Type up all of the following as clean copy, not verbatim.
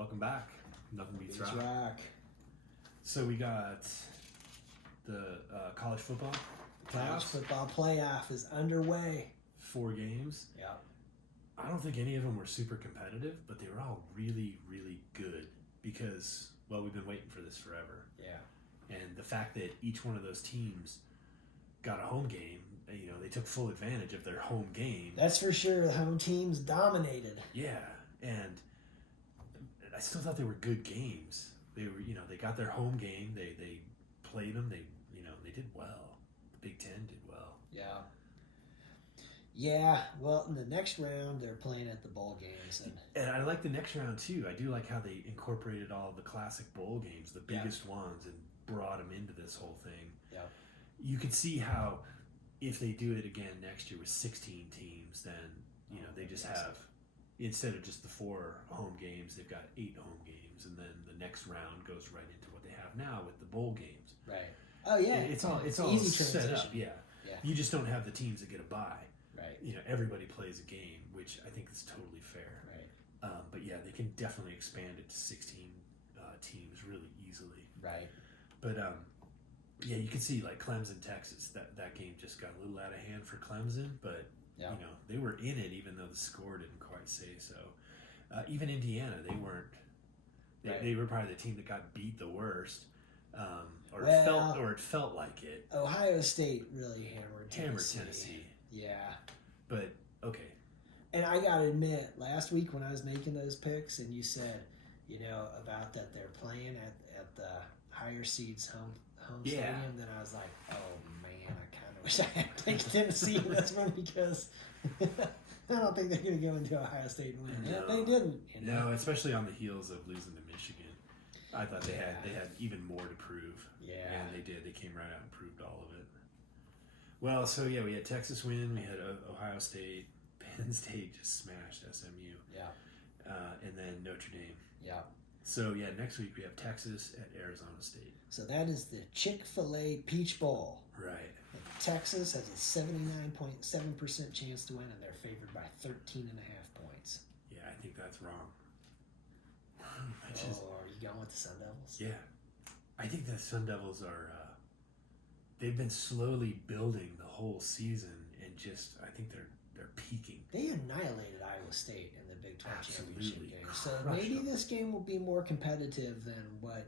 Welcome back. Nothing beats Beats rock. rock. So we got the college football College playoffs. football playoff is underway. 4 games. Yeah. I don't think any of them were super competitive, but they were all really, really good because, well, we've been waiting for this forever. Yeah. And the fact that each one of those teams got a home game, they took full advantage of their home game. That's for sure. The home teams dominated. Yeah, and I still thought they were good games. They were, they got their home game. They played them. They did well. The Big Ten did well. Yeah. Yeah. Well, in the next round, they're playing at the bowl games, And I like the next round too. I do like how they incorporated all the classic bowl games, the biggest ones, and brought them into this whole thing. Yeah. You could see how if they do it again next year with 16 teams, then they just have, instead of just the 4 home games, they've got 8 home games, and then the next round goes right into what they have now with the bowl games. Right. Oh yeah. It's all easy set transition. up. Yeah. Yeah. You just don't have the teams that get a bye. Right. Everybody plays a game, which I think is totally fair. Right. But yeah, they can definitely expand it to 16 teams really easily. Right. But yeah, you can see like Clemson, Texas. That game just got a little out of hand for Clemson, but Yeah. they were in it, even though the score didn't quite say so. Even Indiana, they weren't. Right. They were probably the team that got beat the worst, or Well, it felt like it. Ohio State really hammered Tennessee. Yeah. But okay, And I gotta admit, last week when I was making those picks, and you said, about that they're playing at the higher seeds home Yeah. stadium, then I was like, oh man, I kind of wish I had taken Tennessee in this one because I don't think they're gonna go into Ohio State and win. No. They didn't. no, especially on the heels of losing to Michigan. I thought they had even more to prove. Yeah. And they did. They came right out and proved all of it. Well, so yeah, we had Texas win. We had Ohio State. Penn State just smashed SMU. Yeah. And then Notre Dame. Yeah. So yeah, next week we have Texas at Arizona State. So that is the Chick-fil-A Peach Bowl. Right. And Texas has a 79.7% chance to win, and they're favored by 13.5 points. Yeah, I think that's wrong. Are you going with the Sun Devils? Yeah. I think the Sun Devils are, they've been slowly building the whole season, and just, I think they're peaking. They annihilated Iowa State in the Big 12 Absolutely. championship game. So Crushed maybe them. this game will be more competitive than what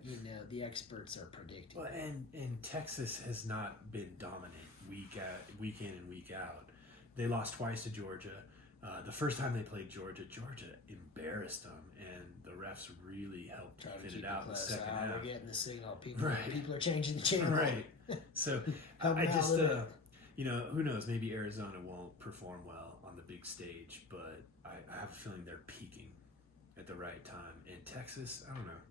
the experts are predicting. Well, and Texas has not been dominant week in and week out. They lost twice to Georgia. The first time they played Georgia embarrassed them, and the refs really helped Try to even keep it out in the second half. We're getting the signal. People Right. are changing the channel. Right. So Help I them out just, a little bit. who knows? Maybe Arizona won't perform well on the big stage, but I have a feeling they're peaking at the right time. And Texas, I don't know.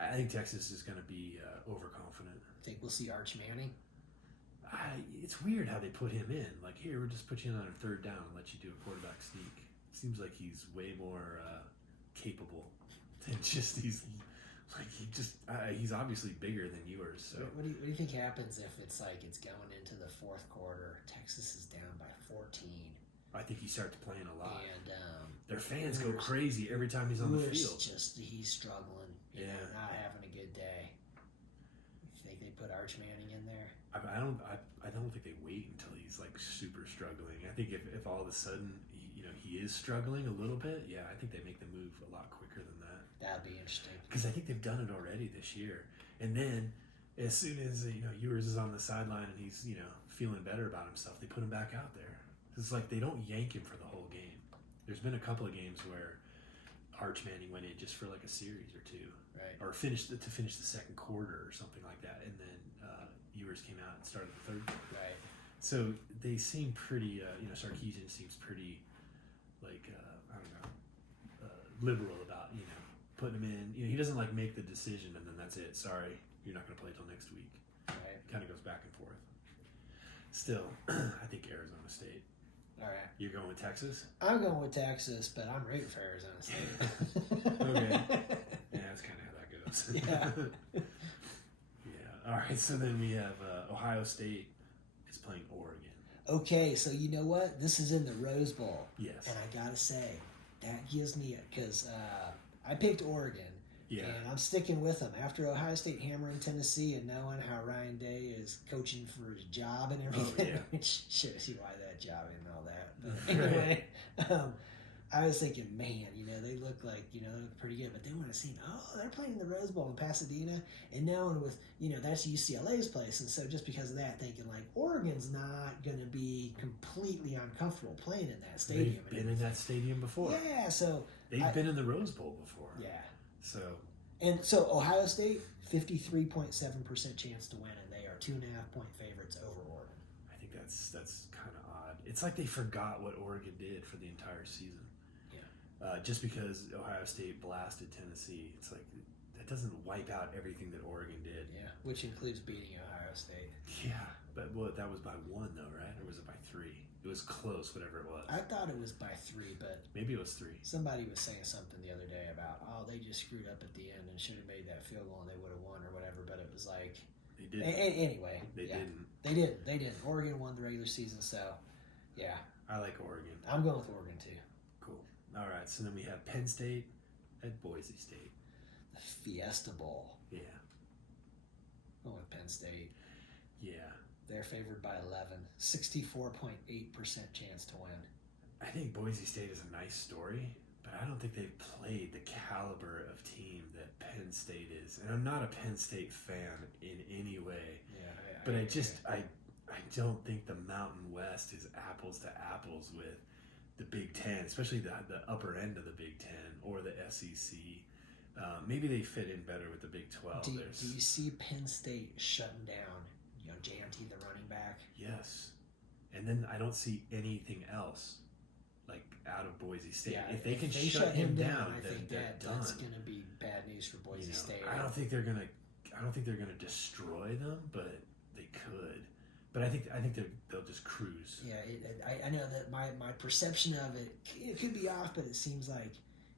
I think Texas is going to be overconfident. Think we'll see Arch Manning? It's weird how they put him in. Like, here, we'll just put you in on a third down and let you do a quarterback sneak. Seems like he's way more capable than just he's obviously bigger than yours. So What do you think happens if it's going into the fourth quarter? Texas is down by 14. I think he starts playing a lot. And Their fans go crazy every time he's on the field. He's struggling. Not having a good day. You think they put Arch Manning in there? I don't think they wait until he's like super struggling. I think if all of a sudden he is struggling a little bit, yeah, I think they make the move a lot quicker than that. That'd be interesting. Because I think they've done it already this year. And then as soon as Ewers is on the sideline and he's feeling better about himself, they put him back out there. It's like they don't yank him for the whole game. There's been a couple of games where Arch Manning went in just for like a series or two, Right. or finished the second quarter or something like that, and then Ewers came out and started the third quarter. Right. So they seem pretty. Sarkisian seems pretty like I don't know, liberal about putting him in. He doesn't like make the decision and then that's it. Sorry, you're not going to play till next week. Right. It kind of goes back and forth. Still, I think Arizona State. All right. You're going with Texas? I'm going with Texas, but I'm rooting for Arizona State. Okay. Yeah, that's kind of how that goes. Yeah. Yeah. All right. So then we have Ohio State is playing Oregon. Okay, so you know what? This is in the Rose Bowl. Yes. And I got to say, that gives me, because I picked Oregon. Yeah. And I'm sticking with them. After Ohio State hammering Tennessee and knowing how Ryan Day is coaching for his job and everything, which shows you why that job and all that. But anyway, I was thinking, man, they look like, they look pretty good. But then when I seen, they're playing the Rose Bowl in Pasadena. And knowing with, that's UCLA's place. And so just because of that, thinking like, Oregon's not going to be completely uncomfortable playing in that stadium. They've been in that stadium before. Yeah, so. They've been in the Rose Bowl before. Yeah. So Ohio State, 53.7% chance to win, and they are 2.5-point favorites over Oregon. I think that's kind of odd. It's like they forgot what Oregon did for the entire season. Yeah. Just because Ohio State blasted Tennessee, it's like that doesn't wipe out everything that Oregon did. Yeah, which includes beating Ohio State. Yeah, but that was by 1 though, right? Or was it by 3? It was close, whatever it was. I thought it was by 3, but maybe it was 3. Somebody was saying something the other day about they just screwed up at the end and should have made that field goal and they would have won or whatever. But it was like they didn't. Anyway, they didn't. They didn't. Oregon won the regular season, so yeah. I like Oregon. I'm going with Oregon too. Cool. All right, so then we have Penn State at Boise State. The Fiesta Bowl. Yeah. Going with Penn State. Yeah. They're favored by 11, 64.8% chance to win. I think Boise State is a nice story, but I don't think they've played the caliber of team that Penn State is. And I'm not a Penn State fan in any way. Yeah, I don't think the Mountain West is apples to apples with the Big Ten, especially the upper end of the Big Ten or the SEC. Maybe they fit in better with the Big 12. Do you see Penn State shutting down Janty, the running back? Yes. And then I don't see anything else like out of Boise State. Yeah, if they can shut him down, I think that's going to be bad news for Boise State. I don't think they're going to destroy them, but they could. But I think they'll just cruise. Yeah, I know that my perception of it could be off, but it seems like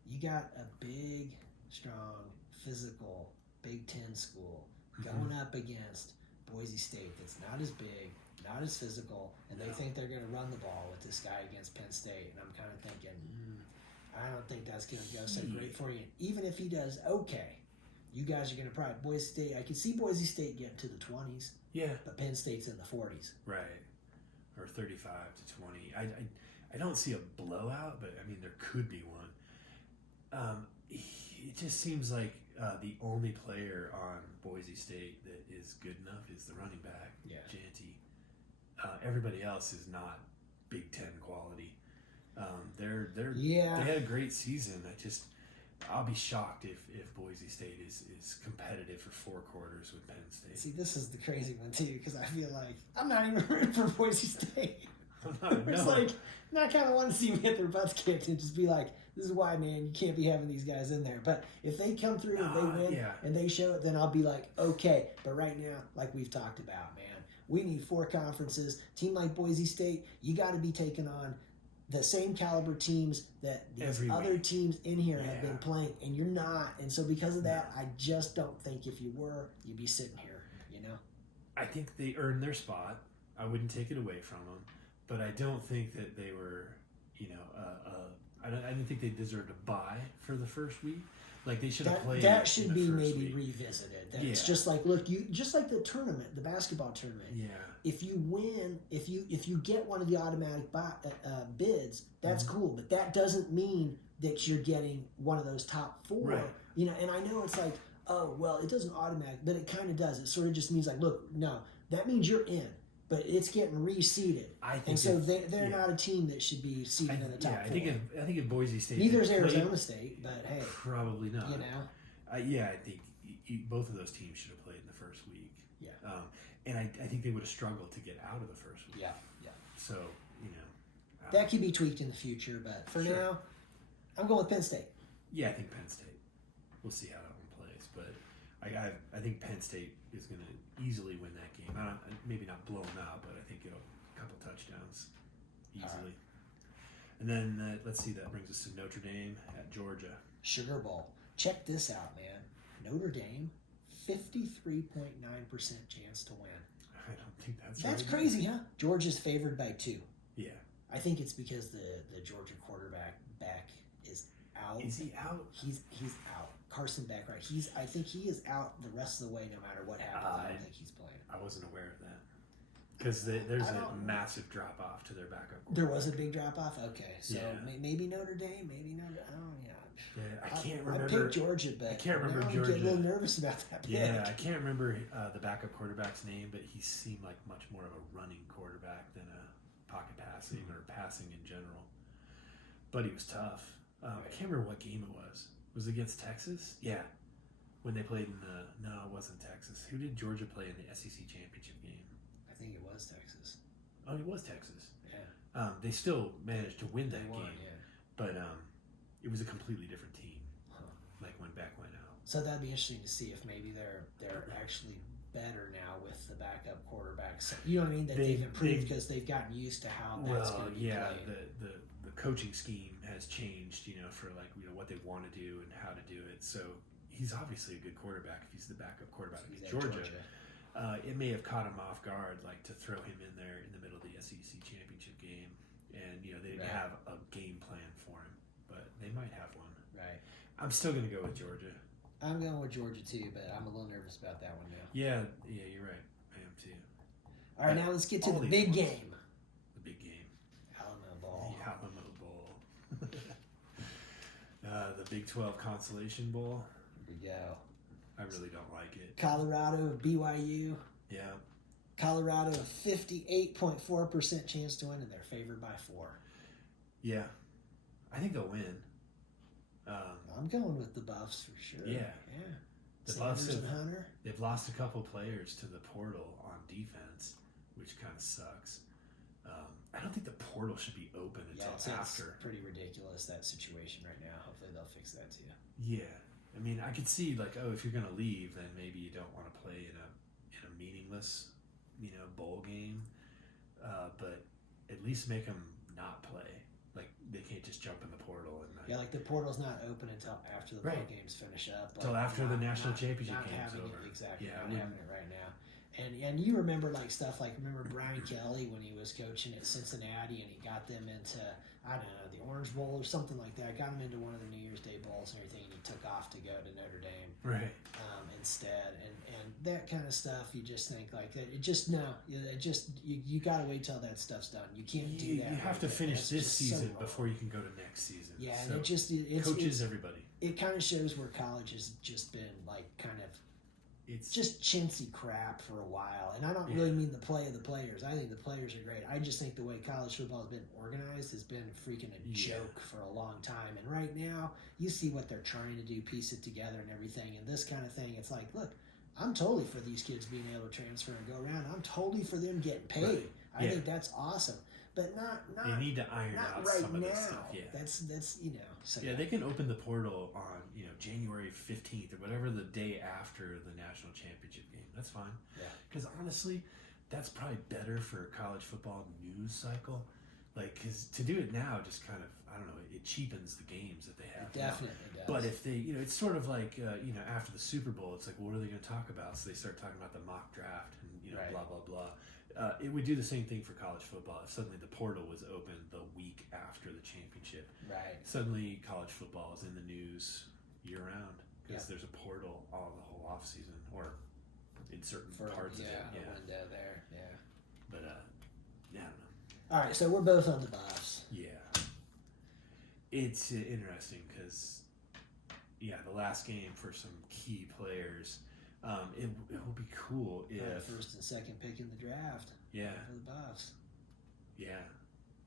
you got a big, strong, physical Big Ten school going up against Boise State that's not as big, not as physical, and they think they're going to run the ball with this guy against Penn State. And I'm kind of thinking, I don't think that's going to go so great for you. Even if he does okay, you guys are going to probably Boise State. I can see Boise State getting to the 20s. Yeah, but Penn State's in the 40s. Right, or 35 to 20. I don't see a blowout, but I mean there could be one. It just seems like the only player on Boise State that is good enough is the running back, Janty. Everybody else is not Big Ten quality. They had a great season. I'll be shocked if Boise State is competitive for 4 quarters with Penn State. See, this is the crazy one too, because I feel like I'm not even rooting for Boise State. It's like I kind of want to see them get their butts kicked and just be like, this is why, man, you can't be having these guys in there. But if they come through and they win and they show it, then I'll be like, okay. But right now, like we've talked about, man, we need 4 conferences. Team like Boise State, you got to be taking on the same caliber teams that these other teams in here have been playing, and you're not. And so because of that, I just don't think if you were, you'd be sitting here, I think they earned their spot. I wouldn't take it away from them, but I don't think that they were, I didn't think they deserved a bye for the first week. Like they should have played. That should be maybe revisited. It's just like, look, just like the tournament, the basketball tournament. Yeah. If you win, if you get one of the automatic bids, that's cool. But that doesn't mean that you're getting one of those top 4. Right. And I know it's like, oh well, it doesn't automatic, but it kind of does. It sort of just means like, look, no, that means you're in. But it's getting reseeded, and so they're not a team that should be seeded in the top 4. I think if Boise State, neither is Arizona State, but hey, probably not. I think both of those teams should have played in the first week. Yeah, and I think they would have struggled to get out of the first week. Yeah. So that could be tweaked in the future, but for now, I'm going with Penn State. Yeah, I think Penn State. We'll see how that one plays, but I think Penn State is going to easily win that game. Maybe not blow them out, but I think it'll a couple touchdowns easily. Right. And then let's see, that brings us to Notre Dame at Georgia. Sugar Bowl. Check this out, man. Notre Dame, 53.9% chance to win. I don't think that's right. Crazy, huh? Georgia's favored by 2. Yeah. I think it's because the Georgia quarterback is out out. Is he out? He's out. Carson Beck, right? I think he is out the rest of the way, no matter what happens. I don't think he's playing. I wasn't aware of that because there's a massive drop off to their backup. There was a big drop off. Okay, so maybe Notre Dame, maybe Notre. I don't know. Yeah, I can't remember. I picked Georgia, but I can't remember now Georgia. I'm getting a little nervous about that pick. Yeah, I can't remember the backup quarterback's name, but he seemed like much more of a running quarterback than a pocket passing or passing in general. But he was tough. I can't remember what game it was. Was it against Texas? Yeah. When they played in no, it wasn't Texas. Who did Georgia play in the SEC championship game? I think it was Texas. Oh, it was Texas. Yeah. They still managed to win that They won, game. yeah. But it was a completely different team. Like when Beck went out. So that'd be interesting to see if maybe they're actually better now with the backup quarterbacks. You know what I mean? That they've improved because they've gotten used to how that's going to be played. The coaching scheme has changed, for what they want to do and how to do it. So he's obviously a good quarterback if he's the backup quarterback at Georgia. It may have caught him off guard, like to throw him in there in the middle of the SEC championship game, and they didn't have a game plan for him, but they might have one. Right. I'm still going to go with Georgia. I'm going with Georgia too, but I'm a little nervous about that one now. Yeah, you're right. I am too. All right, now let's get to the big game. The big game. Alamo Bowl. The Alamo Bowl. The Big 12 Consolation Bowl. Here we go. I really don't like it. Colorado, BYU. Yeah. Colorado, a 58.4% chance to win, and they're favored by 4. Yeah. I think they'll win. I'm going with the Buffs for sure. Yeah. The Sanders Buffs and Hunter. They've lost a couple players to the portal on defense, which kind of sucks. I don't think the portal should be open until after. It's pretty ridiculous, that situation right now. Hopefully they'll fix that too. Yeah. I mean, I could see if you're going to leave, then maybe you don't want to play in a meaningless, bowl game. But at least make them not play. Like they can't just jump in the portal and the portal's not open until after the bowl games finish up. Until after the national championship game's over. Exactly. Not having it right now. And you remember stuff remember Brian Kelly when he was coaching at Cincinnati and he got them into the Orange Bowl or something like that. Got them into one of the New Year's Day bowls and everything, and he took off to go to Notre Dame instead. And that kind of stuff, you just think you got to wait till that stuff's done. You can't do that. You have to finish this season before you can go to next season. Yeah, so and it coaches everybody. It kind of shows where college has just been it's just chintzy crap for a while. And I don't really mean the play of the players. I think the players are great. I just think the way college football has been organized has been freaking a joke for a long time. And right now, you see what they're trying to do, piece it together and everything. And this kind of thing, it's like, look, I'm totally for these kids being able to transfer and go around. I'm totally for them getting paid. Right. I think that's awesome. But not they need to iron out right some of now. this stuff. Yeah, that's So they can open the portal on January 15th or whatever the day after the national championship game. That's fine. Yeah. Because honestly, that's probably better for a college football news cycle. Because to do it now just kind of it cheapens the games that they have. It definitely does. But if they it's sort of like after the Super Bowl, it's like, what are they going to talk about? So they start talking about the mock draft and blah blah blah. It would do the same thing for college football if suddenly the portal was open the week after the championship. Right. Suddenly college football is in the news year round because there's a portal all the whole off season or in certain parts of it. Yeah, a window there. Yeah. But I don't know. All right, so we're both on the Buffs. Yeah. It's interesting because the last game for some key players. It will be cool if first and second pick in the draft. Yeah. For the Buffs. Yeah.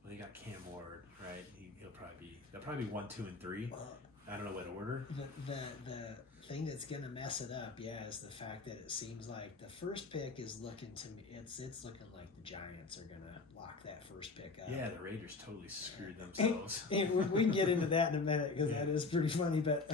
Well, they got Cam Ward, right? They'll probably be 1, 2, and 3. Well, I don't know what order. The thing that's gonna mess it up, is the fact that it seems like the first pick is looking to me. It's looking like the Giants are gonna lock that first pick up. Yeah, the Raiders totally screwed themselves. And we can get into that in a minute because that is pretty funny. But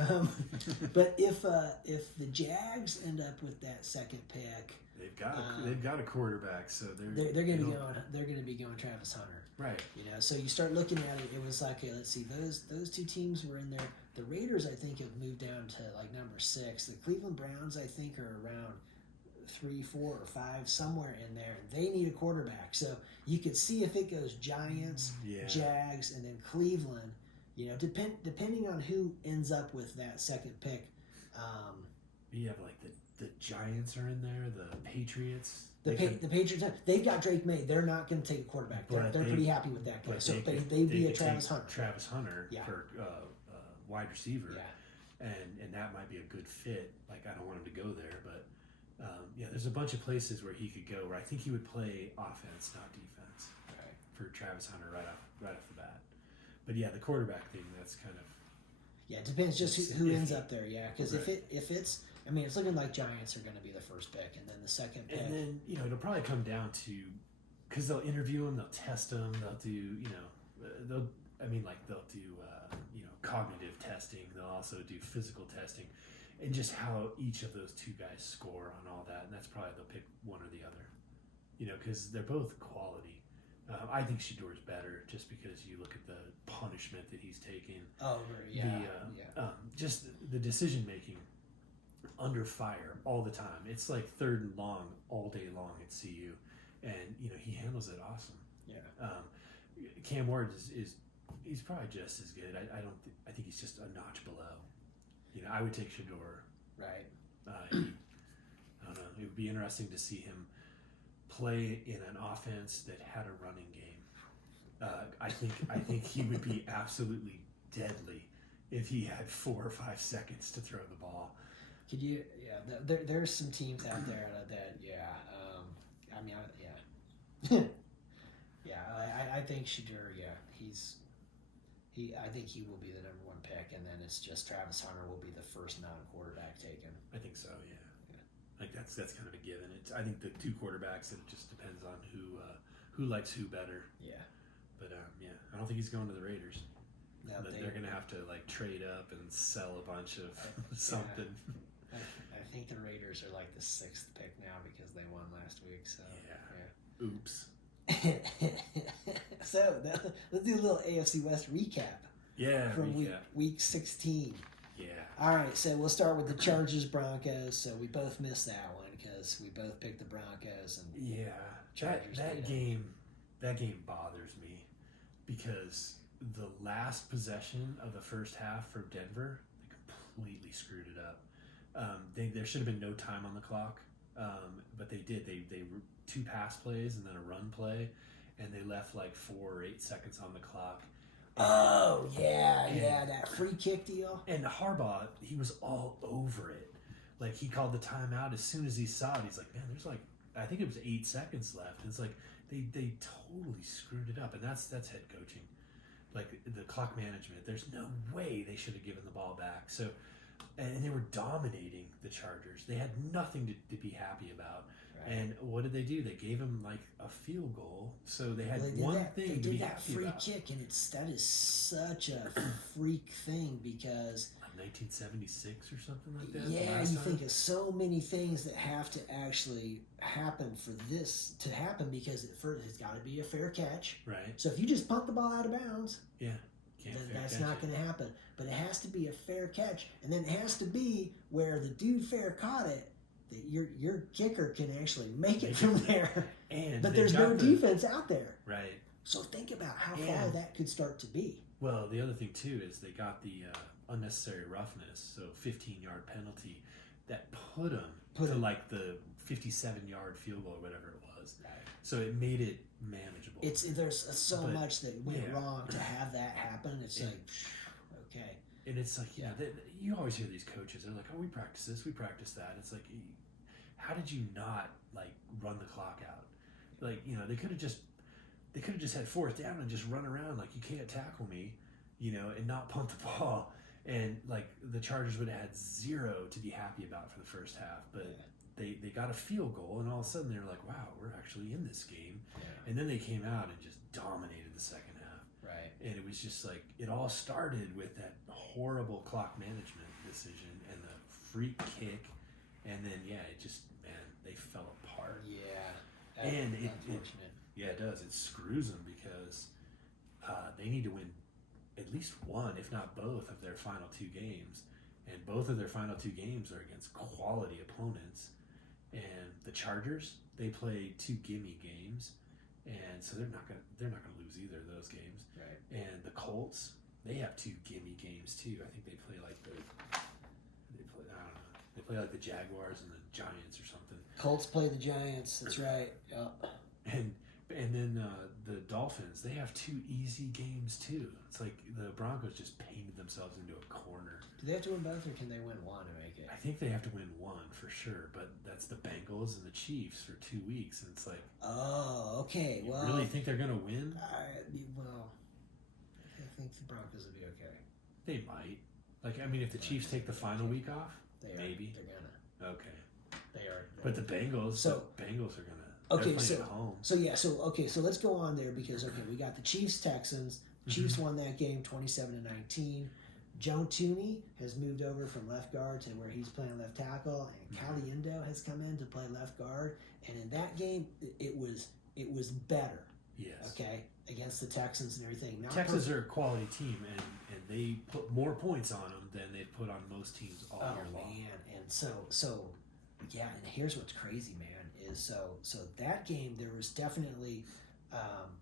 if the Jags end up with that second pick, they've got a quarterback, so they're gonna be going Travis Hunter. Right. So you start looking at it. It was like, okay, let's see, those two teams were in there. The Raiders, I think, have moved down to number 6. The Cleveland Browns, I think, are around 3, 4, or 5, somewhere in there. They need a quarterback. So you could see if it goes Giants, Jags, and then Cleveland. You know, depending on who ends up with that second pick. You have like the Giants are in there, the Patriots. The Patriots, they've got Drake May. They're not going to take a quarterback. They're pretty happy with that guy. So they'd be a Travis Hunter. Travis Hunter for wide receiver. Yeah. And that might be a good fit. Like, I don't want him to go there, but there's a bunch of places where he could go where I think he would play offense, not defense, for Travis Hunter right off the bat. But yeah, the quarterback thing, that's kind of it depends just who ends up there. Yeah, because if it's it's looking like Giants are going to be the first pick, and then the second pick, and then it'll probably come down to because they'll interview him, they'll test him, they'll do they'll do cognitive testing, they'll also do physical testing, and just how each of those two guys score on all that, and that's probably they'll pick one or the other, because they're both quality. I think Shedor's better just because you look at the punishment that he's taking. Oh, yeah. Just the decision making under fire all the time. It's like third and long all day long at CU, and he handles it awesome. Yeah. Cam Ward is he's probably just as good. I think he's just a notch below. I would take Shedeur. Right. I don't know. It would be interesting to see him play in an offense that had a running game. I think he would be absolutely deadly if he had 4 or 5 seconds to throw the ball. Could you? Yeah, there's some teams out there that I think Shedeur. Yeah, I think he will be the number 1 pick, and then it's just Travis Hunter will be the first non-quarterback taken. I think so. Yeah. Like that's kind of a given. I think the 2 quarterbacks. It just depends on who likes who better. Yeah. But I don't think he's going to the Raiders. No, they're going to have to like trade up and sell a bunch of something. I think the Raiders are like the 6th pick now because they won last week. So yeah. Oops. So let's do a little AFC West recap. Yeah. From week 16. Yeah. All right, so we'll start with the Chargers Broncos. So we both missed that one because we both picked the Broncos and Chargers. That game bothers me because the last possession of the first half for Denver, they completely screwed it up. There should have been no time on the clock, but they did. They were 2 pass plays and then a run play, and they left like 4 or 8 seconds on the clock. Oh, that free kick deal. And Harbaugh, he was all over it. Like, he called the timeout as soon as he saw it. He's like, man, there's like, I think it was 8 seconds left. It's like, they totally screwed it up. And that's head coaching. Like, the clock management. There's no way they should have given the ball back. So, and they were dominating the Chargers. They had nothing to be happy about. Right. And what did they do? They gave him like a field goal, so they had one thing to be happy about. They did that free kick, and that is such a freak thing because 1976 or something like that. Yeah, you think of so many things that have to actually happen for this to happen because it's got to be a fair catch. Right. So if you just punt the ball out of bounds, that's not going to happen. But it has to be a fair catch, and then it has to be where the dude fair caught it. That your kicker can actually make it from there, but there's no defense out there. Right. So think about how far that could start to be. Well, the other thing too is they got the unnecessary roughness, so 15-yard penalty that put them to like the 57-yard field goal or whatever it was. Right. So it made it manageable. There's so much that went wrong to have that happen. It's like okay. And it's like, you always hear these coaches. They're like, oh, we practice this, we practice that. It's like, how did you not like run the clock out? Like, they could have just had 4th down and just run around like you can't tackle me, and not punt the ball. And like the Chargers would have had 0 to be happy about for the first half, but they got a field goal, and all of a sudden they're like, wow, we're actually in this game. Yeah. And then they came out and just dominated the second half. Right. And it was just like, it all started with that horrible clock management decision and the freak kick. And then, they fell apart. Yeah. And it does. It screws them because they need to win at least one, if not both, of their final 2 games. And both of their final 2 games are against quality opponents. And the Chargers, they play 2 gimme games. And so they're not gonna lose either of those games. Right. And the Colts, they have 2 gimme games too. I think they play like I don't know. They play like the Jaguars and the Giants or something. Colts play the Giants. That's right. Yep. And then the Dolphins, they have 2 easy games too. It's like the Broncos just painted themselves into a corner. Do they have to win both, or can they win one to make it? I think they have to win one for sure, but that's the Bengals and the Chiefs for 2 weeks, and it's like, oh, okay. you Well, really think they're gonna win? I think the Broncos will be okay. They might. Like, I mean, if the Chiefs take the final week off, maybe. They're gonna. Okay. They are. But the Bengals, So- are gonna. Okay, they're playing so- at home. So let's go on there because we got the Chiefs Texans. Chiefs won that game 27-19. Joe Tooney has moved over from left guard to where he's playing left tackle, and Caliendo has come in to play left guard. And in that game, it was better. Yes. Okay, against the Texans and everything. Not Texans are a quality team, and they put more points on them than they put on most teams all year long. Man, and so yeah, and here's what's crazy, man, is so that game there was definitely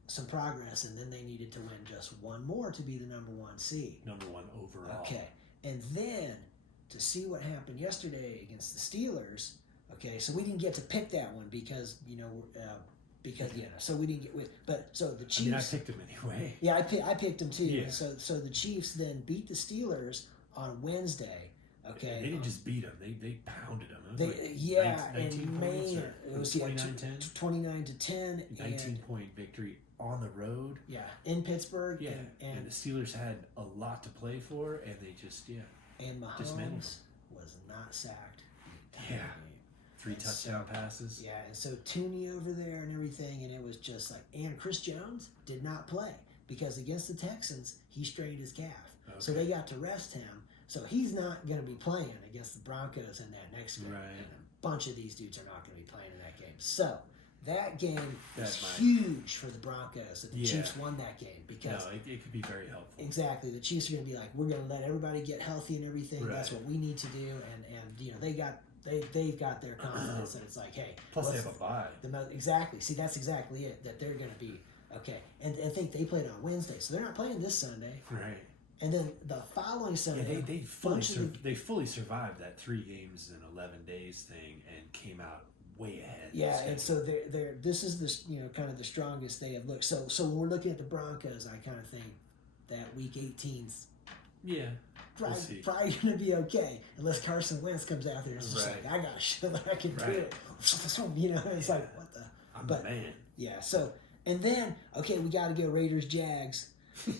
some progress, and then they needed to win just one more to be the number 1 seed. Number 1 overall. Okay, and then to see what happened yesterday against the Steelers. Okay, so we didn't get to pick that one because so we didn't get with. But so the Chiefs. I mean, I picked them anyway. Yeah, I picked them too. Yeah. So the Chiefs then beat the Steelers on Wednesday. Okay, They didn't just beat them; they pounded them. They, like yeah, 19 and points, man, or it was 29-10. 29-10, 19-point victory on the road. Yeah, in Pittsburgh. Yeah, and the Steelers had a lot to play for, and they just and dismantled Mahomes was not sacked. Yeah. 3 touchdown passes. Yeah, and so Tooney over there and everything, and it was just like, and Chris Jones did not play because against the Texans he strained his calf, so they got to rest him. So he's not going to be playing against the Broncos in that next game. Right. And a bunch of these dudes are not going to be playing in that game. So that game was That might- huge for the Broncos. And the Yeah. Chiefs won that game because No, it could be very helpful. exactly the Chiefs are going to be like, we're going to let everybody get healthy and everything. Right. That's what we need to do. And you know they've got their confidence that it's like, hey, Plus, they what's have a bye. exactly. See, that's exactly it. That they're going to be okay. And I think they played on Wednesday, so they're not playing this Sunday. Right. And then the following Sunday, Yeah, they fully survived that 3 games in 11 days thing and came out way ahead. yeah, and so they're this is the kind of the strongest they have looked. So when we're looking at the Broncos, I kind of think that week 18's yeah, probably going to be okay unless Carson Wentz comes out there and is just like, I got to show that I can do it. It's like what the. I'm the man. Yeah. So and then we got to go Raiders Jags.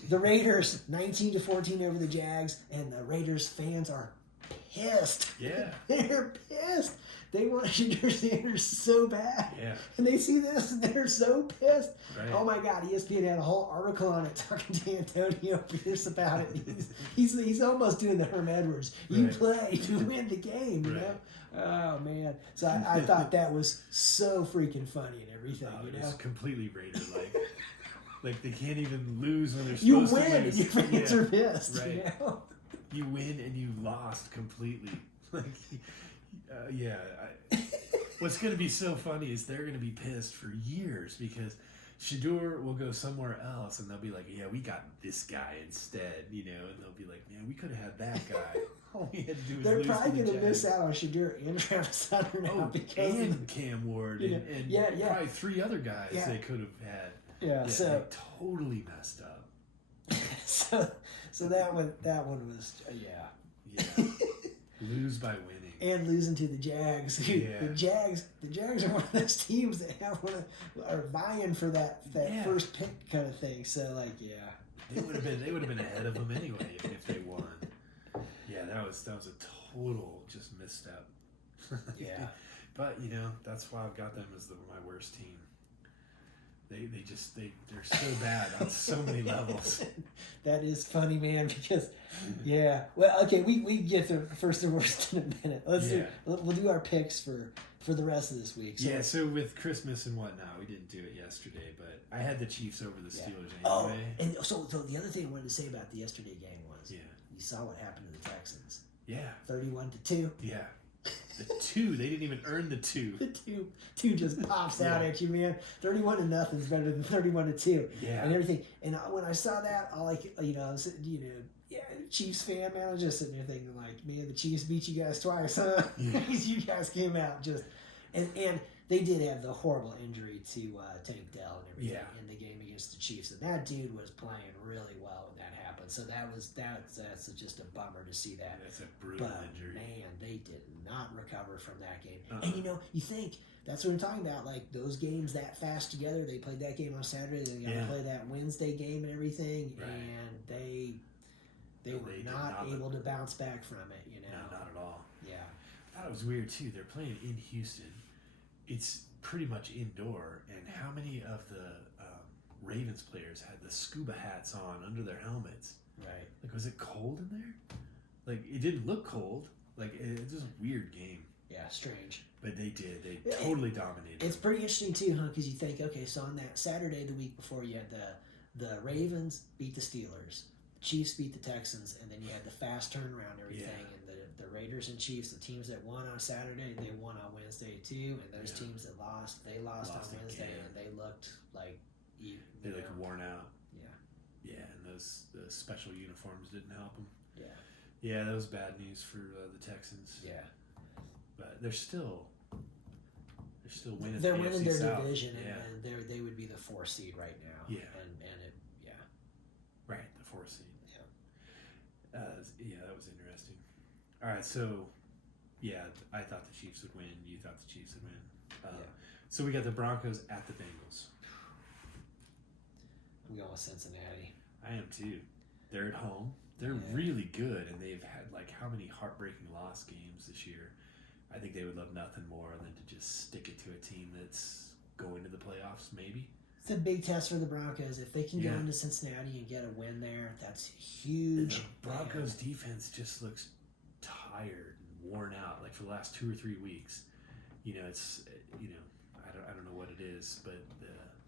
The Raiders 19-14 over the Jags, and the Raiders fans are pissed. Yeah. They're pissed. They want Shadur Sanders so bad. Yeah. And they see this and they're so pissed. Right. Oh my God, ESPN had a whole article on it talking to Antonio Pierce about it. He's almost doing the Herm Edwards. You play to win the game, you know? Oh man. So I thought that was so freaking funny and everything. It was completely Raider-like. Like they can't even lose when they're you supposed to win lose. and your fans are pissed. Right. You know? You win and you lost completely. Like, what's going to be so funny is they're going to be pissed for years because Shadur will go somewhere else and they'll be like, yeah, we got this guy instead, and they'll be like, man, we could have had that guy. All we had to do was They're lose probably to the going to miss Jags. out on Shadur and Travis Hunter now because and Cam Ward and probably 3 other guys they could have had. Yeah, so they totally messed up. so that one was Yeah. Lose by winning. and losing to the Jags. Yeah. The Jags are one of those teams that are vying for that first pick kind of thing. So They would have been ahead of them anyway if they won. Yeah, that was a total just misstep. Yeah. But that's why I've got them as my worst team. They're so bad on so many levels. That is funny, man, because well, okay, we get to first and worst in a minute. We'll do our picks for the rest of this week. So with Christmas and whatnot, we didn't do it yesterday, but I had the Chiefs over the Steelers anyway. Oh, and so the other thing I wanted to say about the yesterday game was you saw what happened to the Texans. Yeah. 31-2. Yeah. The 2, they didn't even earn the 2. The two just pops out at you, man. 31-0 is better than 31-2. Yeah. And everything. And when I saw that, I was, Chiefs fan, man. I was just sitting there thinking, like, man, the Chiefs beat you guys twice, huh? Yeah. You guys came out just, and they did have the horrible injury to Tank Dell and everything in the game against the Chiefs, and that dude was playing really well when that happened. So that's just a bummer to see that. That's a brutal injury. Man, they did not recover from that game. And you think that's what I'm talking about. Like those games that fast together. They played that game on Saturday. They got to play that Wednesday game and everything, and they were not able to bounce back from it. No, not at all. Yeah. I thought it was weird too. They're playing in Houston. It's pretty much indoor, and how many of the Ravens players had the scuba hats on under their helmets? Right. Like, was it cold in there? Like, it didn't look cold. Like, it was a weird game. Yeah, strange. But they did. They totally dominated. It's pretty interesting too, huh? Because you think, okay, so on that Saturday, the week before, you had the Ravens beat the Steelers, the Chiefs beat the Texans, and then you had the fast turnaround and everything. And the Raiders and Chiefs, the teams that won on Saturday, they won on Wednesday too. And those teams that lost, they lost on Wednesday, again. and they looked like they looked worn out. Yeah. Yeah, and the special uniforms didn't help them. Yeah. Yeah, that was bad news for the Texans. Yeah. But they're still winning. They're the winning AFC their South. division, Yeah. and they would be the 4th seed right now. Yeah. And Right, the 4th seed. Yeah. That was interesting. All right, so I thought the Chiefs would win. You thought the Chiefs would win. So we got the Broncos at the Bengals. I'm going with Cincinnati. I am too. They're at home. They're really good, and they've had like how many heartbreaking loss games this year. I think they would love nothing more than to just stick it to a team that's going to the playoffs, maybe. It's a big test for the Broncos. If they can go into Cincinnati and get a win there, that's huge. The Broncos defense just looks tired and worn out, like for the last 2 or 3 weeks. It's I don't know what it is, but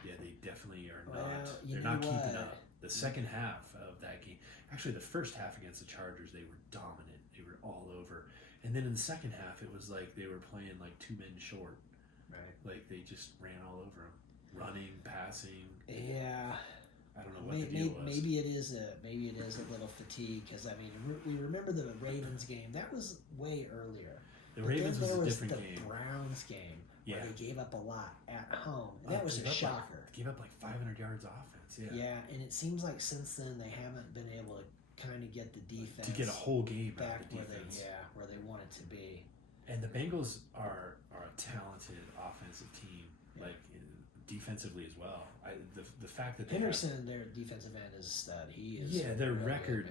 they definitely are not. They're not keeping up. The second half of that game, actually the first half against the Chargers, they were dominant. They were all over. And then in the second half, it was like they were playing like 2 men short. Right. Like they just ran all over them, running, passing. Yeah. I don't know what the deal was. Maybe it is a little fatigue because we remember the Ravens game. That was way earlier. The Ravens was a different game. game. The Browns game where they gave up a lot at home. And that was a shocker. Gave up like 500 yards offense. Yeah. Yeah, and it seems like since then they haven't been able to kind of get the defense to get a whole game back out of the defense. where they want it to be. And the Bengals are a talented offensive team, like defensively as well. The fact that Henderson, their defensive end, is a stud. He is. Yeah, their record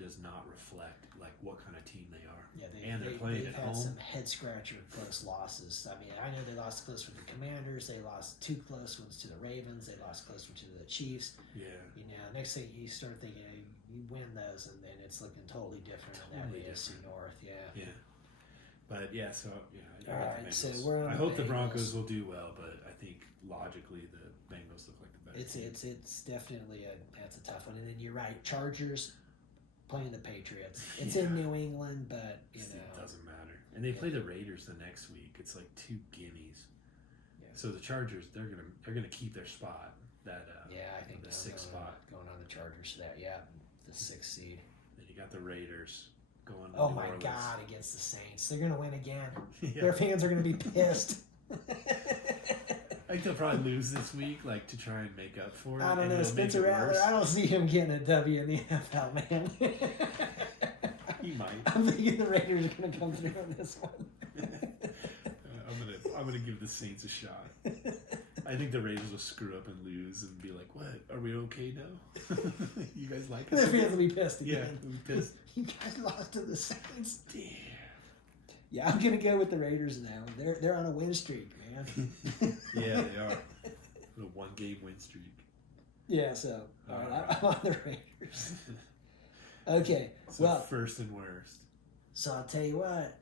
does not reflect like what kind of team they are. Yeah, they're playing at home. They've had some head scratcher close losses. I mean, I know they lost close with the Commanders. They lost 2 close ones to the Ravens. They lost close ones to the Chiefs. Yeah. Next thing you start thinking, you win those, and then it's looking totally different in that AFC North. Yeah. Yeah. But so all right. So I hope the Broncos will do well, but I think logically the Bengals look like the better. It's definitely that's a tough one. And then you're right, Chargers playing the Patriots. It's in New England, but it doesn't matter. And they play the Raiders the next week. It's like 2 gimmies. Yeah. So the Chargers, they're gonna keep their spot. I think the 6th spot going on the Chargers for that. Yeah, the 6th seed. Then you got the Raiders going. Oh my God, against the Saints, they're gonna win again. Their fans are gonna be pissed. I think they'll probably lose this week, like to try and make up for it. I don't know, Spencer Rattler. I don't see him getting a W in the NFL, man. He might. I'm thinking the Raiders are gonna come through on this one. I'm gonna give the Saints a shot. I think the Raiders will screw up and lose and be like, "What? Are we okay now? You guys like us?" Their fans will be pissed again. Yeah, we'll be pissed. You guys lost to the Saints. Damn. Yeah, I'm gonna go with the Raiders now. They're on a win streak, man. Yeah, they are. A 1-game win streak. Yeah, so all right, I'm on the Raiders. Okay, so first and worst. So I'll tell you what.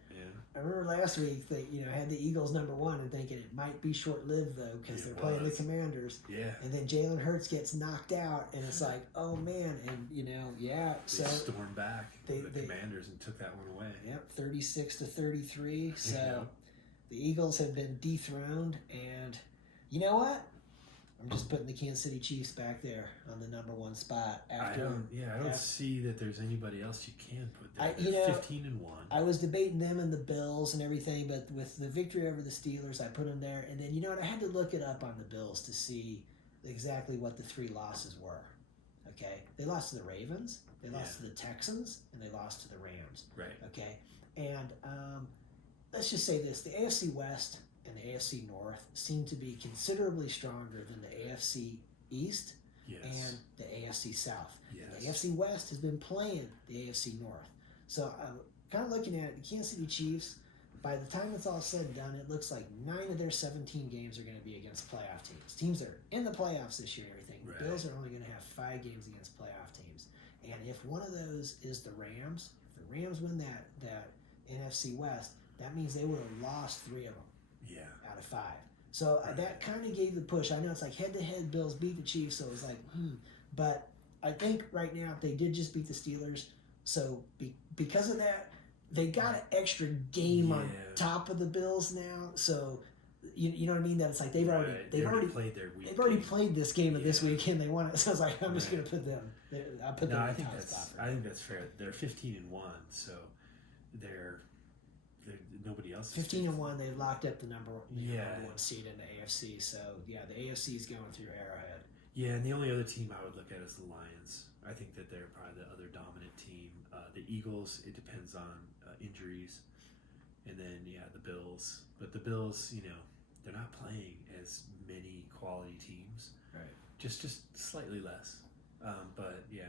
I remember last week that I had the Eagles number 1 and thinking it might be short lived though because they're playing the Commanders. Yeah. And then Jalen Hurts gets knocked out, and it's like, oh man, and They stormed back the Commanders and took that one away. Yep, 36-33. So the Eagles have been dethroned, and you know what? I'm just putting the Kansas City Chiefs back there on the number 1 spot. I don't see that there's anybody else you can put there. 15-1. I was debating them and the Bills and everything, but with the victory over the Steelers, I put them there. And then, I had to look it up on the Bills to see exactly what the 3 losses were. Okay? They lost to the Ravens, they lost to the Texans, and they lost to the Rams. Right. Okay? And let's just say this. The AFC West and the AFC North seem to be considerably stronger than the AFC East and the AFC South. Yes. The AFC West has been playing the AFC North. So I'm kind of looking at the Kansas City Chiefs. By the time it's all said and done, it looks like 9 of their 17 games are going to be against playoff teams. Teams that are in the playoffs this year and everything. Right. The Bills are only going to have 5 games against playoff teams. And if one of those is the Rams, if the Rams win that NFC West, that means they would have lost 3 of them. Yeah. Out of 5. So that kind of gave the push. I know it's like head-to-head Bills beat the Chiefs, so it was like, But I think right now they did just beat the Steelers. So because of that, they got an extra game on top of the Bills now. So you know what I mean? That it's like they've already played their week. They've already played this game of this weekend. They won it. So I was like, I'm just going to put them. I put them. I think that's fair. They're 15-1, so they're nobody else. 15-1, they've locked up the number 1 seed in the AFC. So the AFC is going through Arrowhead. Yeah, and the only other team I would look at is the Lions. I think that they're probably the other dominant team. The Eagles, it depends on injuries, and then the Bills. But the Bills, they're not playing as many quality teams. Right. Just slightly less. But yeah.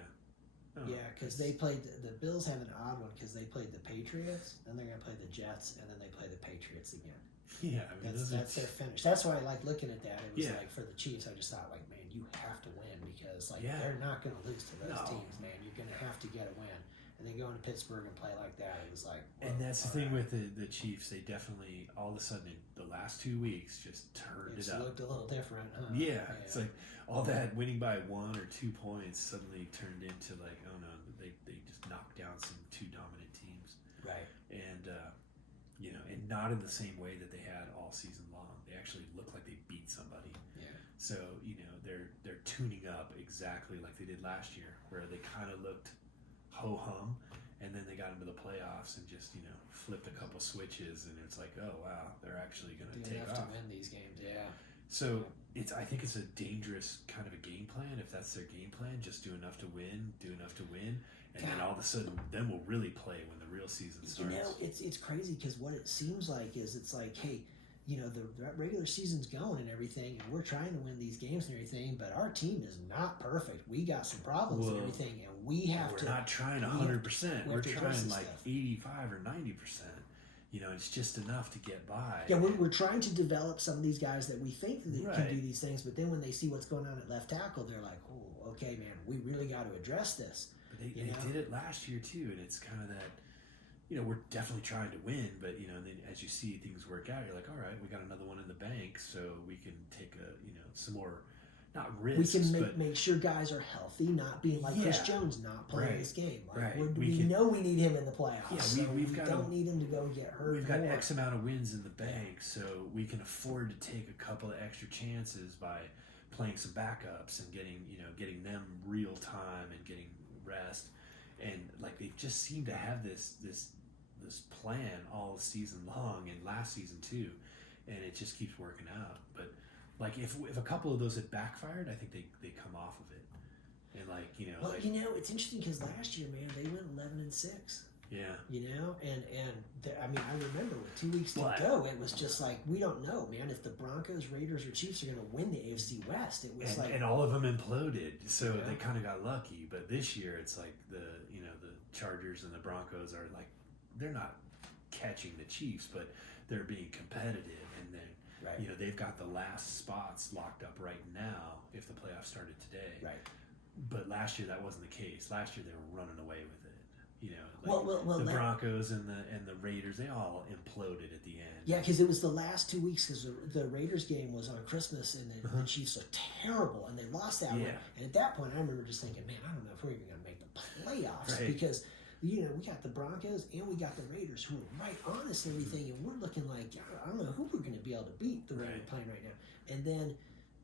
Because they played the Bills have an odd one because they played the Patriots, then they're going to play the Jets, and then they play the Patriots again. Yeah, that's their finish. That's why I like looking at that. It was like for the Chiefs, I just thought like, man, you have to win because they're not going to lose to those teams, man. You're going to have to get a win. And then going to Pittsburgh and play like that, it was like. And that's the thing with the Chiefs. They definitely all of a sudden in the last 2 weeks just turned it up. It looked a little different, huh? Yeah, it's like all that winning by 1 or 2 points suddenly turned into like, oh no, they just knocked down some 2 dominant teams. Right. And and not in the same way that they had all season long. They actually look like they beat somebody. Yeah. So they're tuning up exactly like they did last year, where they kind of looked ho hum, and then they got into the playoffs and just flipped a couple switches, and it's like, oh wow, they're actually going to take off to win these games. Yeah. So I think it's a dangerous kind of a game plan if that's their game plan. Just do enough to win, and then all of a sudden, then we'll really play when the real season starts. It's crazy because what it seems like is it's like, hey, the regular season's going and everything, and we're trying to win these games and everything, but our team is not perfect. We got some problems and everything, and we're not trying 100%. We're trying like 85 or 90%. It's just enough to get by. Yeah, we're trying to develop some of these guys that we think that can do these things, but then when they see what's going on at left tackle, they're like, oh, okay, man, we really got to address this. But they did it last year too, and it's kind of that, we're definitely trying to win, but then as you see things work out, you're like, all right, we got another one in the bank, so we can take some more, not risks. We can make sure guys are healthy, not being like Chris Jones not playing this game. Like, we know we need him in the playoffs. Yeah, we don't need him to go get hurt. We've got X amount of wins in the bank, so we can afford to take a couple of extra chances by playing some backups and getting them real time and getting rest. And like they just seem to have this plan all season long and last season too, and it just keeps working out. But like if a couple of those had backfired, I think they come off of it. And it's interesting because last year, man, they went 11-6. Yeah. I remember with 2 weeks to go, it was just like, we don't know, man, if the Broncos, Raiders, or Chiefs are going to win the AFC West. It was and all of them imploded, so they kind of got lucky. But this year, it's like the Chargers and the Broncos are like, they're not catching the Chiefs, but they're being competitive, and then they've got the last spots locked up right now if the playoffs started today. Right. But last year that wasn't the case. Last year they were running away with it. You know, like the that, Broncos and the Raiders, they all imploded at the end. Yeah, because it was the last 2 weeks, because the Raiders game was on Christmas, and the Chiefs are terrible, and they lost that one. And at that point, I remember just thinking, man, I don't know if we're even going to make the playoffs, because, you know, we got the Broncos and we got the Raiders, who are right on us and everything, and we're looking like, I don't know who we're going to be able to beat the way we're playing right now. And then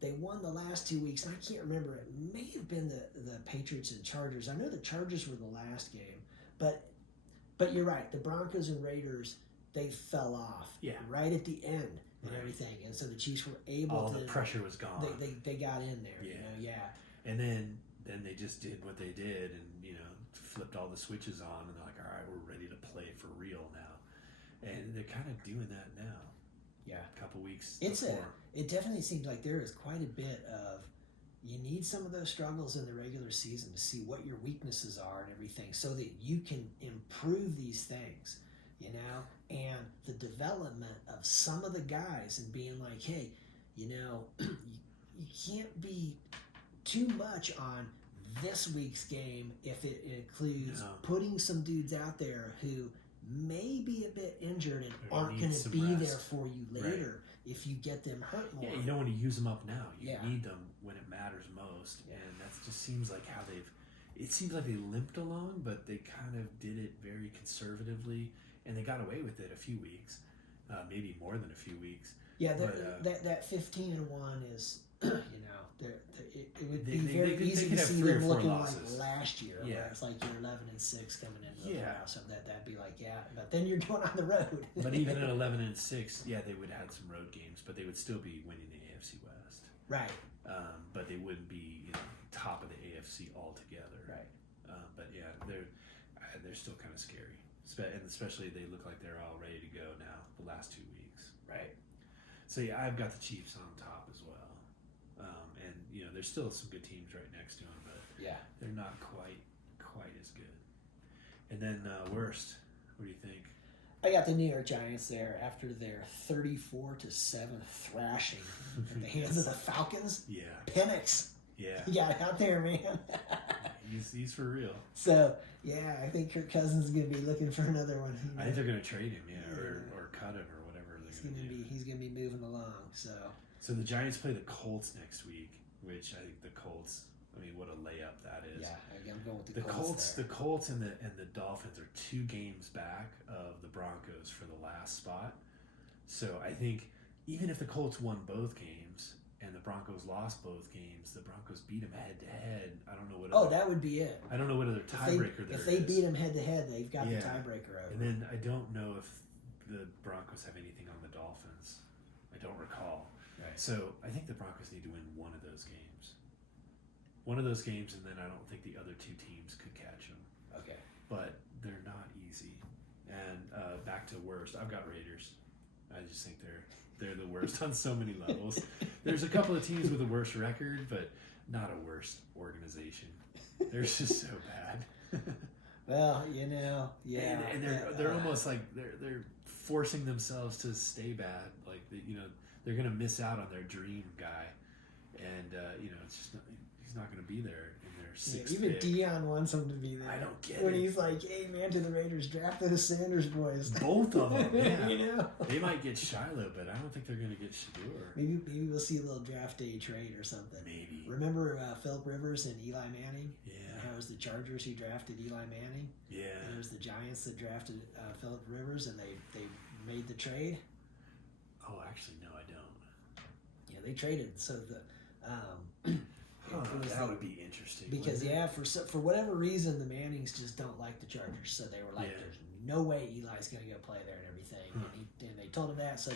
they won the last 2 weeks, and I can't remember. It may have been the Patriots and Chargers. I know the Chargers were the last game, but you're right. The Broncos and Raiders, they fell off right at the end and everything, and so the Chiefs were able all to. the pressure was gone. They got in there. And then they just did what they did, and you know, flipped all the switches on, and they're like, all right, we're ready to play for real now, and they're kind of doing that now. Yeah, a couple weeks. It definitely seems like there is quite a bit of. You need some of those struggles in the regular season to see what your weaknesses are and everything, so that you can improve these things, you know, and the development of some of the guys, and being like, hey, you know, you can't be too much on this week's game if it includes putting some dudes out there who may be a bit injured and aren't going to be there for you later. If you get them hurt more. Yeah, you don't want to use them up now. You need them when it matters most. And that just seems like how it seems like they limped along, but they kind of did it very conservatively, and they got away with it a few weeks, maybe more than a few weeks. Yeah, that 15-1 is, you know, it would be very easy to see them looking like last year, where it's like you're 11-6 coming into the playoffs, so that'd be like, but then you're going on the road. But even at 11-6, they would have had some road games, but they would still be winning the AFC West. Right. But they wouldn't be, you know, top of the AFC altogether. Right. But yeah, they're still kind of scary, and especially they look like they're all ready to go now. The last 2 weeks. Right. So yeah, I've got the Chiefs on top as well. And you know, there's still some good teams right next to them, but they're not quite as good. And then worst, what do you think? I got the New York Giants there after their 34-7 thrashing at the hands of the Falcons. Yeah. Penix. Yeah. He got out there, man. he's for real. So I think Kirk Cousins is gonna be looking for another one. You know? I think they're gonna trade him, or cut him, or whatever they're gonna do. He's gonna be moving along. So the Giants play the Colts next week, which I think the Colts. I mean, what a layup that is. Yeah, I'm going with the Colts. The Colts and the Dolphins are 2 games back of the Broncos for the last spot. So I think even if the Colts won both games and the Broncos lost both games, the Broncos beat them head to head. I don't know what. That would be it. I don't know what other tiebreaker there is. If they beat them head to head, they've got the tiebreaker over. And then I don't know if the Broncos have anything on the Dolphins. I don't recall. Right. So I think the Broncos need to win one of those games. One of those games, and then I don't think the other 2 teams could catch them. Okay. But they're not easy. And back to worst, I've got Raiders. I just think they're the worst on so many levels. There's a couple of teams with a worse record, but not a worse organization. They're just so bad. Well, you know, and they're almost like they're forcing themselves to stay bad. Like they're gonna miss out on their dream guy, and it's just he's not gonna be there in their 6th even pick. Dion wants him to be there. I don't get when it. He's like, hey man, to the Raiders, draft those Sanders boys. Both of them, yeah. You know? They might get Shiloh, but I don't think they're gonna get Shador. Maybe we'll see a little draft day trade or something. Maybe. Remember Phillip Rivers and Eli Manning? Yeah. And how it was the Chargers who drafted Eli Manning? Yeah. And it was the Giants that drafted Phillip Rivers, and they made the trade. Oh, actually, no, I don't. Yeah, they traded. So that would be interesting. Because for whatever reason, the Mannings just don't like the Chargers, so they were like, "There's no way Eli's going to go play there and everything." And they told him that, so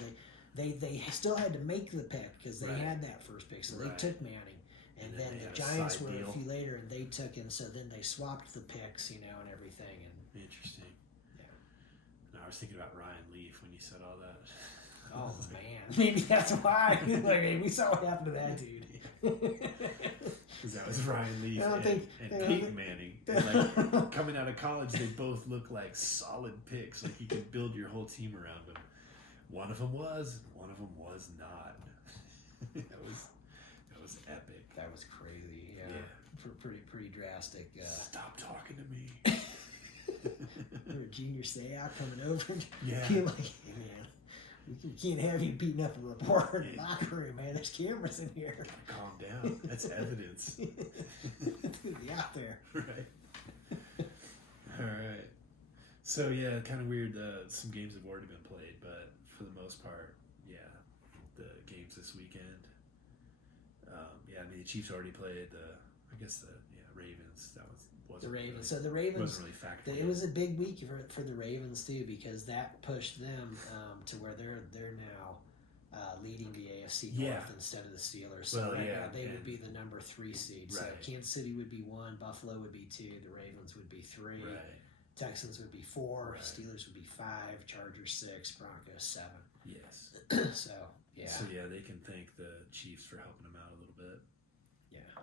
they still had to make the pick because they had that first pick, so they took Manning, and then the Giants were a few later, and they took him. So then they swapped the picks, and everything. And interesting. Yeah. No, I was thinking about Ryan Leaf when you said all that. Oh man, maybe that's why. We saw what happened to that dude. Because that was Ryan Leaf and Peyton Manning. And like coming out of college, they both look like solid picks. Like you could build your whole team around them. One of them was not. that was epic. That was crazy. Yeah. Pretty drastic. Stop talking to me. Or a junior Seau coming over and Yeah. being like, hey, man, we can't have you beating up a reporter in the locker room, man. There's cameras in here. Calm down. That's evidence. It's going to be out there. Right. All right. So, yeah, kind of weird. Some games have already been played, but for the most part, yeah, the games this weekend. Yeah, I mean, the Chiefs already played Ravens. That wasn't The Ravens. Really, So the Ravens, wasn't really factored it in. was a big week for the Ravens too, because that pushed them to where they're now leading the AFC North Yeah. instead of the Steelers. So Well, right yeah, now they and- would be the number 3 seed. So Right. Kansas City would be 1, Buffalo would be 2, the Ravens would be 3, Right. Texans would be 4, Right. Steelers would be 5, Chargers 6, Broncos 7. Yes. So yeah, So, yeah, they can thank the Chiefs for helping them out a little bit. yeah.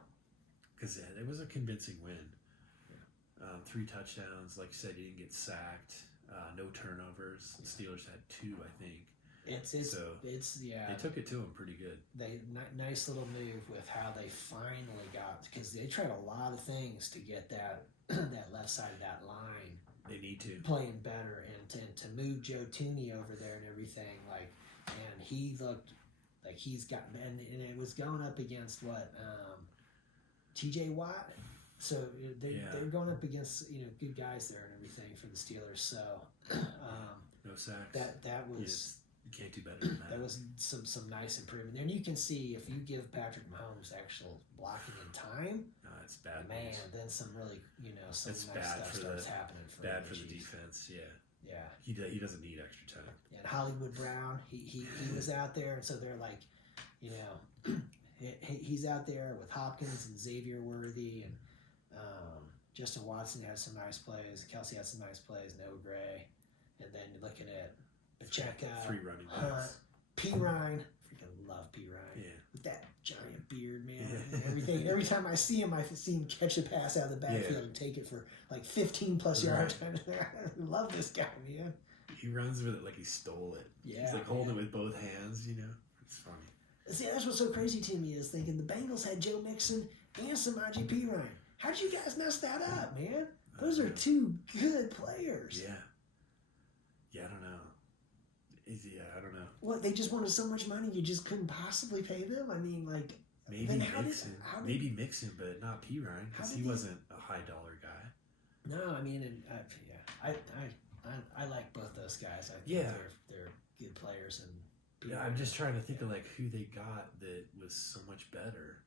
Because it was a convincing win. 3 touchdowns. Like you said, you didn't get sacked. No turnovers. The Steelers had 2, I think. It's yeah. They took it to them pretty good. Nice little move with how they finally got, because they tried a lot of things to get that that left side of that line They need to. playing better, and to move Joe Tooney over there and everything, and he looked like he's got, and it was going up against TJ Watt. So they're going up against good guys there and everything for the Steelers. So No sacks. that was. You can't do better than that. That was some nice improvement. And you can see if you give Patrick Mahomes actual blocking in time, It's bad. man, news. then some really, some It's nice bad stuff for starts the- happening for Bad the for the Chiefs. defense. Yeah. Yeah. He doesn't need extra time. And Hollywood Brown, he was out there, and so they're like, he's out there with Hopkins and Xavier Worthy, and Justin Watson had some nice plays. Kelsey had some nice plays. Noah Gray, and then you're looking at Pacheco, 3 running Hunt, backs. P. Ryan. Freaking love P. Ryan. Yeah. With that giant beard, man. Yeah. And everything. Every time I see him, I see him catch a pass out of the backfield and take it for like 15 plus yards. I love this guy, man. He runs with it like he stole it. Yeah, He's like holding man. it with both hands. It's funny. See, that's what's so crazy to me is thinking the Bengals had Joe Mixon and Samaje P. Ryan. How'd you guys mess that up, man? Those are 2 good players. Yeah. Yeah, I don't know. I don't know. What, they just wanted so much money you just couldn't possibly pay them? I mean, like, Maybe then Mixon. Maybe Mixon, but not P. Ryan, because he wasn't a high dollar guy. No, I mean, I like both those guys. I think they're good players, and Yeah, I'm just trying to think of like who they got that was so much better.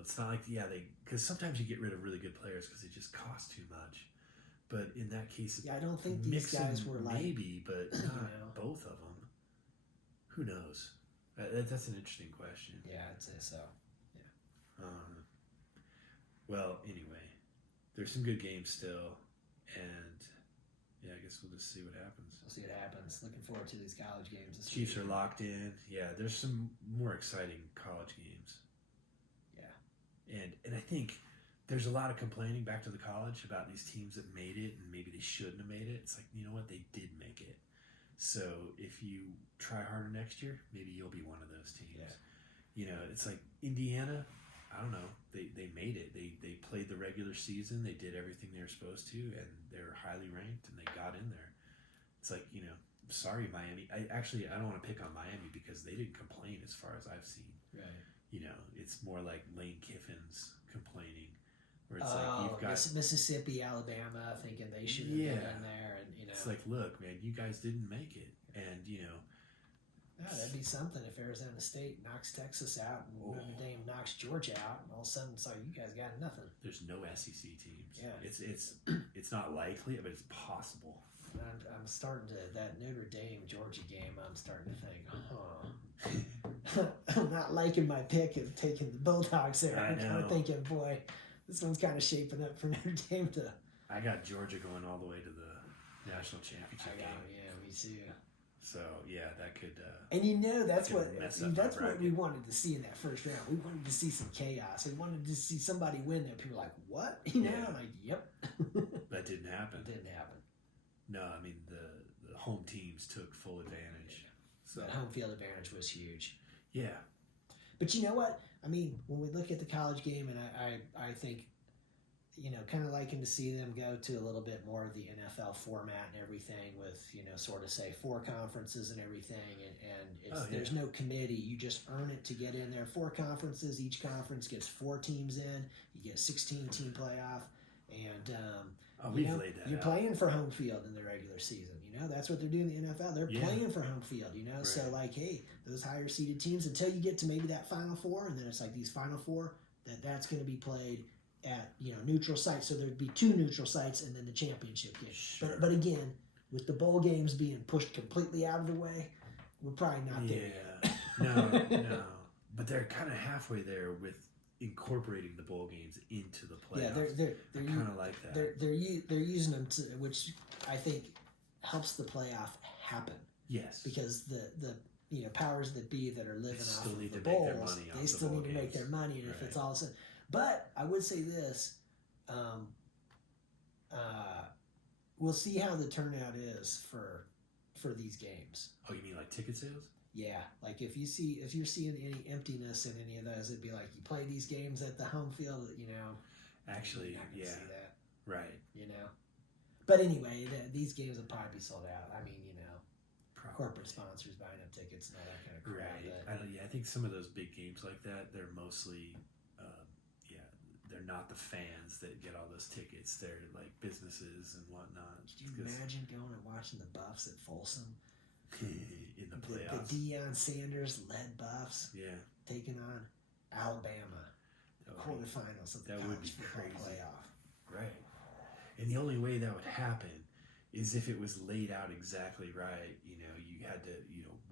It's not like because sometimes you get rid of really good players because they just cost too much. But in that case, I don't think these Mixon, guys were like maybe, but not both of them. Who knows? That's an interesting question. Yeah, I'd say so. Well, anyway, there's some good games still, and I guess we'll just see what happens. We'll see what happens. Looking forward to these college games. This Chiefs week. are locked in. Yeah, there's some more exciting college games. Yeah. And I think there's a lot of complaining back to the college about these teams that made it and maybe they shouldn't have made it. It's like, you know what? They did make it. So if you try harder next year, maybe you'll be one of those teams. Yeah. It's like Indiana, I don't know. They made it. They played the regular season. They did everything they were supposed to, and they were highly ranked, and they got in there. It's like, sorry, Miami. I don't want to pick on Miami because they didn't complain as far as I've seen. Right. It's more like Lane Kiffin's complaining, where it's like you've got Mississippi, Alabama, thinking they should have been in there, and it's like, look, man, you guys didn't make it, and that'd be something if Arizona State knocks Texas out and Notre Dame knocks Georgia out, and all of a sudden it's like you guys got nothing. There's no SEC teams. Yeah. It's not likely, but it's possible. And I'm starting to that Notre Dame Georgia game. I'm starting to think, I'm not liking my pick of taking the Bulldogs there. I'm kind of thinking, boy, this one's kind of shaping up for Notre Dame to. I got Georgia going all the way to the national championship game. Yeah, me too. So that could. And that's what what we wanted to see in that first round. We wanted to see some chaos. We wanted to see somebody win that people were like, what? Like, yep. That didn't happen. It didn't happen. No, I mean the home teams took full advantage. So that home field advantage was huge. Yeah. But you know what? I mean, when we look at the college game, and I think kind of liking to see them go to a little bit more of the NFL format and everything with, sort of say 4 conferences and everything. And there's no committee. You just earn it to get in there. 4 conferences. Each conference gets 4 teams in. You get a 16-team playoff. And, you're playing for home field in the regular season. That's what they're doing in the NFL. They're playing for home field, Right. So, hey, those higher seeded teams, until you get to maybe that Final Four, and then it's like these Final Four, that's going to be played at neutral sites. So there'd be 2 neutral sites and then the championship game. Sure. But again, with the bowl games being pushed completely out of the way, we're probably not there yet. No. But they're kind of halfway there with incorporating the bowl games into the playoffs. Yeah, they're kind of like that. They're using them to, which I think helps the playoff happen. Yes. Because the powers that be that are living off of the bowls, they still need to make their money. And if it's all said, but I would say this, we'll see how the turnout is for these games. Oh, you mean like ticket sales? Yeah, like if you're seeing any emptiness in any of those, it'd be like you play these games at the home field, Actually, yeah, see that. Right. But anyway, these games will probably be sold out. I mean, corporate sponsors buying up tickets and all that kind of crap. Right. I think some of those big games like that, they're mostly, they're not the fans that get all those tickets. They're like businesses and whatnot. Could you imagine going and watching the Buffs at Folsom? In the playoffs. The Deion Sanders led Buffs. Yeah. Taking on Alabama. The quarterfinals of the college football playoff. Right. And the only way that would happen is if it was laid out exactly right. You had to,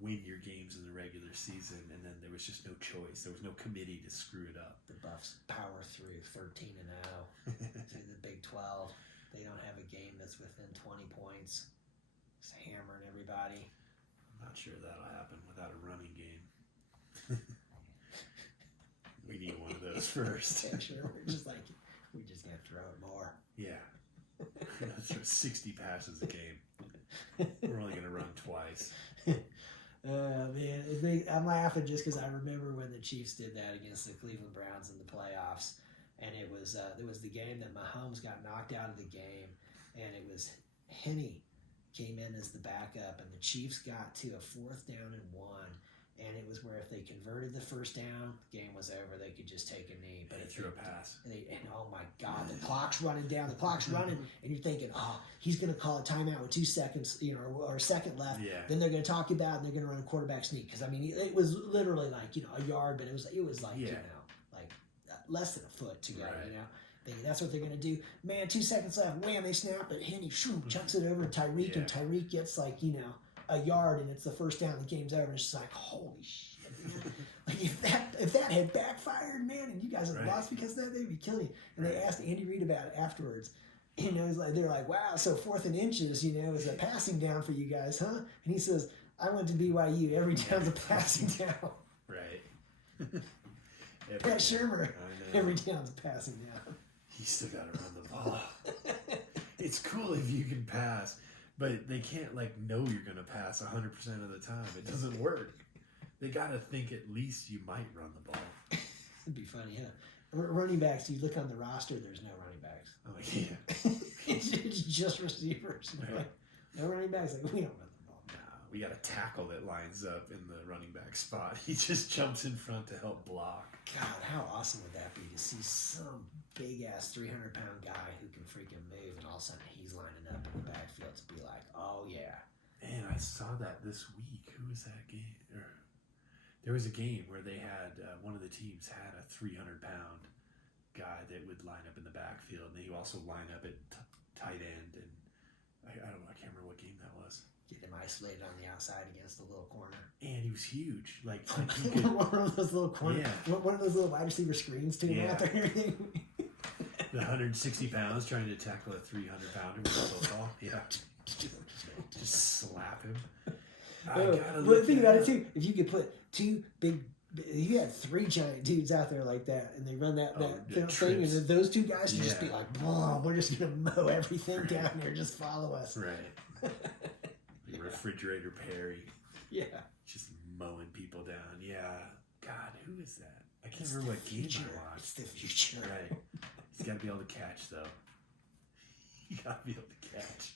win your games in the regular season, and then there was just no choice. There was no committee to screw it up. The Buffs power through 13-0 to the Big 12. They don't have a game that's within 20 points. Just hammering everybody. I'm not sure that'll happen without a running game. We need one of those first. Yeah, sure. We just got to throw it more. Yeah. We're going to throw 60 passes a game. We're only going to run twice. Man, I'm laughing just because I remember when the Chiefs did that against the Cleveland Browns in the playoffs, and it was the game that Mahomes got knocked out of the game, and it was Henne came in as the backup, and the Chiefs got to a 4th down and 1, and it was where if they converted the first down, the game was over. They could just take a knee. But they threw a pass. And oh my God, the clock's running down. The clock's running, and you're thinking, he's going to call a timeout with 2 seconds, or a second left. Yeah. Then they're going to talk about it, and they're going to run a quarterback sneak. Because I mean, it was literally like a yard, but it was like like less than a foot to go. Right. Thinking that's what they're going to do. Man, 2 seconds left. Wham! They snap it. Henne chucks it over to Tyreek, and Tyreek gets a yard, and it's the first down. The game's over. And it's just like, holy shit, man. Like if that had backfired, man, and you guys had lost because of that, they'd be killing you. And they asked Andy Reid about it afterwards. They're like, wow, so 4th and inches, is a passing down for you guys, huh? And he says, I went to BYU. Every down's a passing down. Right. Pat Shurmur, every down's a passing down. You still got to run the ball. It's cool if you can pass, but they can't know you're going to pass 100% of the time. It doesn't work. They got to think at least you might run the ball. It'd be funny, huh? Running backs, you look on the roster, there's no running backs. Oh, yeah. It's just receivers. Right. No running backs. We don't run the ball. No, we got a tackle that lines up in the running back spot. He just jumps in front to help block. God, how awesome would that be to see some big-ass 300-pound guy who can freaking move, and all of a sudden he's lining up in the backfield to be like, oh, yeah. Man, I saw that this week. Who was that game? There was a game where they had, one of the teams had a 300-pound guy that would line up in the backfield, and he would also line up at tight end, and I don't know, I can't remember what game that was. Get him isolated on the outside against the little corner. And he was huge. Like one of those little corner, one of those little wide receiver screens to him out there and everything. The 160 pounds trying to tackle a 300-pounder with a football. Yeah. Just slap him. But think about it too. If you could put if you had 3 giant dudes out there like that, and they run that thing, and those 2 guys can just be like, boom, we're just gonna mow everything down here. Just follow us. Right. Refrigerator Perry. Yeah. Just mowing people down. Yeah. God, who is that? I can't remember what game I watched. It's the future. Right. He's got to be able to catch, though. You got to be able to catch.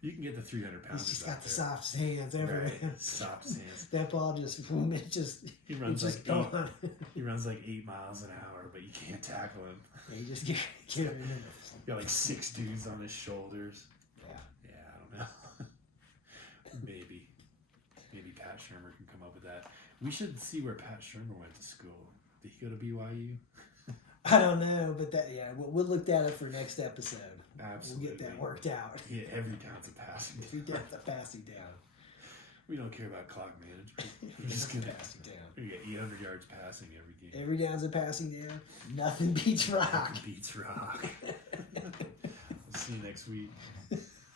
You can get the 300 pounds. He's just got the softest hands ever. Right. Softest hands. That ball He runs like gone. He runs like 8 miles an hour, but you can't tackle him. Yeah, you just get him in there. Got like 6 dudes on his shoulders. Yeah. Yeah, I don't know. Maybe Pat Shermer can come up with that. We should see where Pat Shermer went to school. Did he go to BYU? I don't know, but we'll look at it for next episode. Absolutely. We'll get that worked out. Yeah, every down's a passing down. We get the passing down. We don't care about clock management. We're just gonna passing down. We get 800 yards passing every game. Every down's a passing down. Nothing beats rock. Nothing beats rock. We'll see you next week.